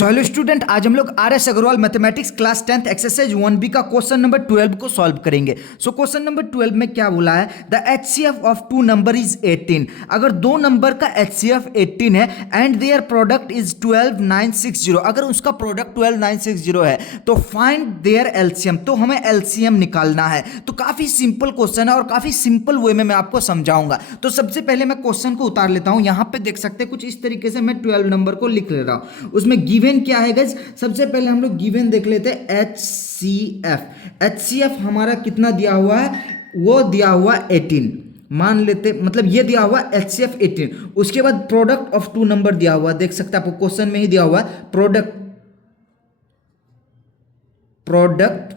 Hello student, आज हम लोग R S. Agrawal mathematics class 10th exercise 1B का क्वेश्चन नंबर 12 को सॉल्व करेंगे। क्वेश्चन नंबर 12 में क्या बोला है? The HCF of two number is 18। अगर दो नंबर का HCF 18 है एंड देयर प्रोडक्ट इज 12960, अगर उसका प्रोडक्ट 12960 है तो फाइंड देयर LCM। तो हमें LCM निकालना है। तो काफी सिंपल क्वेश्चन है और काफी सिंपल वे में मैं आपको समझाऊंगा। तो सबसे पहले मैं क्वेश्चन को उतार लेता हूं। यहां पे देख सकते हैं कुछ इस तरीके से मैं 12 नंबर को लिख ले रहा हूं। उसमें गिवन क्या है गाइस? सबसे पहले हम लोग गिवन देख लेते हैं। HCF हमारा कितना दिया हुआ है? वो दिया हुआ 18 मान लेते, मतलब ये दिया हुआ HCF 18। उसके बाद प्रोडक्ट ऑफ टू नंबर दिया हुआ, देख सकते हैं आपको क्वेश्चन में ही दिया हुआ product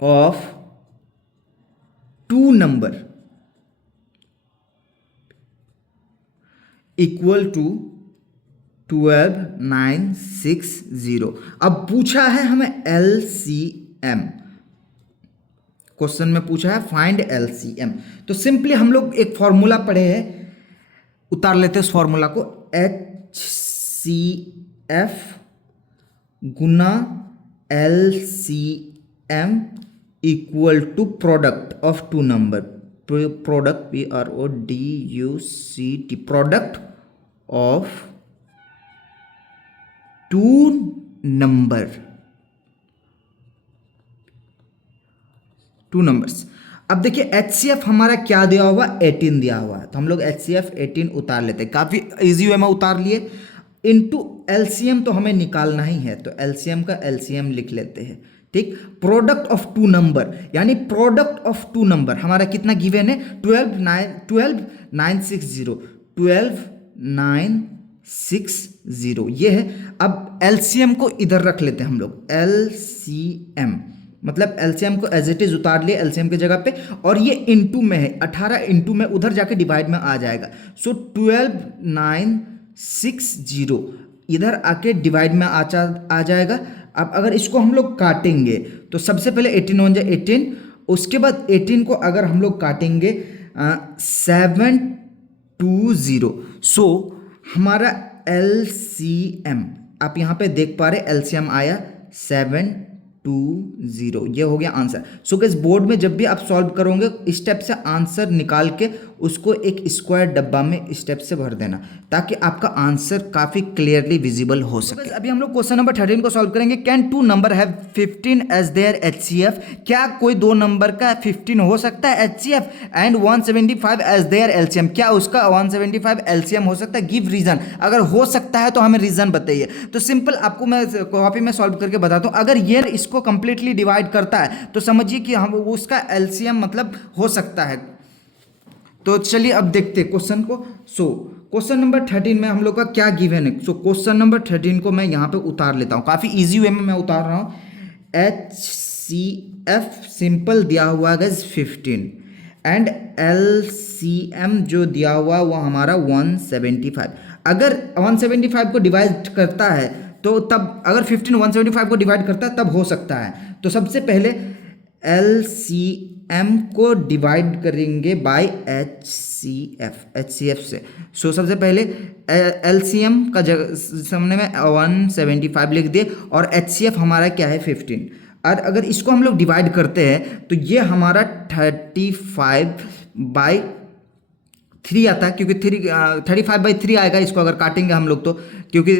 of two number equal to 12960। अब पूछा है हमें LCM, क्वेश्चन में पूछा है फाइंड LCM। तो सिंपली हम लोग एक फॉर्मूला पढ़े हैं, उतार लेते हैं उस फॉर्मूला को। HCF गुना LCM equal to product of two number, product PRODUCT, product of two numbers. अब देखिए HCF हमारा क्या दिया हुआ? 18 दिया हुआ है। तो हम लोग HCF 18 उतार लेते हैं, काफी इजी वे में उतार लिए। इनटू LCM तो हमें निकालना ही है, तो LCM का LCM लिख लेते हैं। ठीक, प्रोडक्ट ऑफ टू नंबर, यानी प्रोडक्ट ऑफ टू नंबर हमारा कितना गिवन है? 12960 ये है। अब LCM को इधर रख लेते हैं हम लोग। LCM मतलब LCM को एज इट इज उतार लिए LCM की जगह पे, और ये इनटू में है, 18 इनटू में उधर जाके डिवाइड में आ जाएगा। सो 12960 इधर आके डिवाइड में आ जाएगा। अब अगर इसको हम लोग काटेंगे तो सबसे पहले 18 हो जाए 18, उसके बाद 18 को अगर हम लोग काटेंगे 720। सो हमारा LCM आप यहाँ पे देख पा रहे, LCM आया 720। ये हो गया आंसर। सो गाइस, बोर्ड में जब भी आप सॉल्व करोगे इस स्टेप से आंसर निकाल के उसको एक स्क्वायर डब्बा में स्टेप से भर देना, ताकि आपका आंसर काफी क्लियरली विजिबल हो सके। अभी हम लोग क्वेश्चन नंबर 13 को सॉल्व करेंगे। Can two number have 15 as their HCF? क्या कोई दो नंबर का 15 हो सकता है HCF and 175 as their LCM? क्या उसका 175 LCM हो सकता है? Give reason. अगर हो सकता है तो हमें रीजन बताइए। तो सिंपल आपको मैं कॉपी में सॉल्व करके बताता हूँ। अगर ये इसको कंप्लीटली डिवाइड करता है तो समझिए कि हम उसका LCM मतलब हो सकता है। तो चलिए अब देखते हैं क्वेश्चन को। क्वेश्चन नंबर 13 में हम लोग का क्या गिवन है? क्वेश्चन नंबर 13 को मैं यहाँ पे उतार लेता हूँ, काफ़ी इजी वे में मैं उतार रहा हूँ। HCF सिंपल दिया हुआ है 15 एंड LCM जो दिया हुआ वो हमारा 175। अगर 175 को डिवाइड करता है तो तब, अगर 15 175 को डिवाइड करता है तब हो सकता है। तो सबसे पहले LCM को डिवाइड करेंगे बाय HCF से। सबसे पहले LCM का सामने में 175 लिख दिए और HCF हमारा क्या है 15। और अगर इसको हम लोग डिवाइड करते हैं तो ये हमारा 35/3 आता है, क्योंकि 35/3 आएगा इसको अगर काटेंगे हम लोग तो, क्योंकि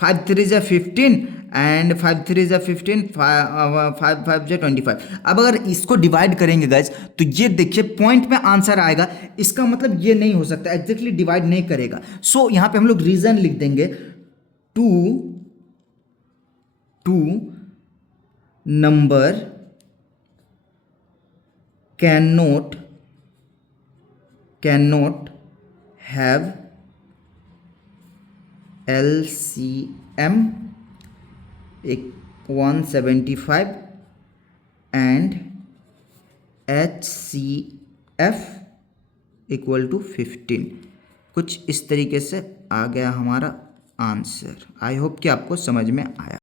5 3 जा 15 एंड 5 3 जा 15, 5 5 जा 25। अब अगर इसको डिवाइड करेंगे गाइज तो ये देखिए पॉइंट में आंसर आएगा। इसका मतलब ये नहीं हो सकता, एग्जैक्टली डिवाइड नहीं करेगा। सो यहाँ पे हम लोग रीजन लिख देंगे। Two number cannot have LCM 175 and HCF equal to 15। कुछ इस तरीके से आ गया हमारा आंसर। आई होप कि आपको समझ में आया।